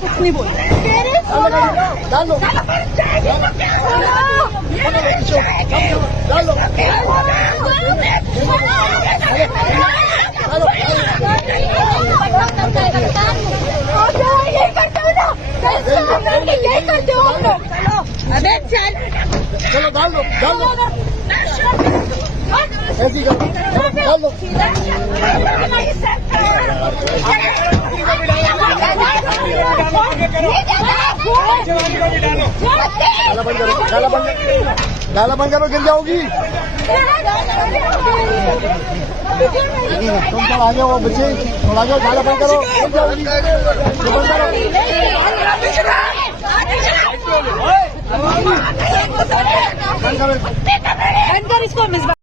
कुछ नहीं बोल अबे चल चलो डाल दो ऐसी करो डाल दो डाला बंद करो गिर जाओगी तुम सब आ जाओ बच्चे थोड़ा जाओ डाला बंद करो गिर जाओगी बंद करो इसको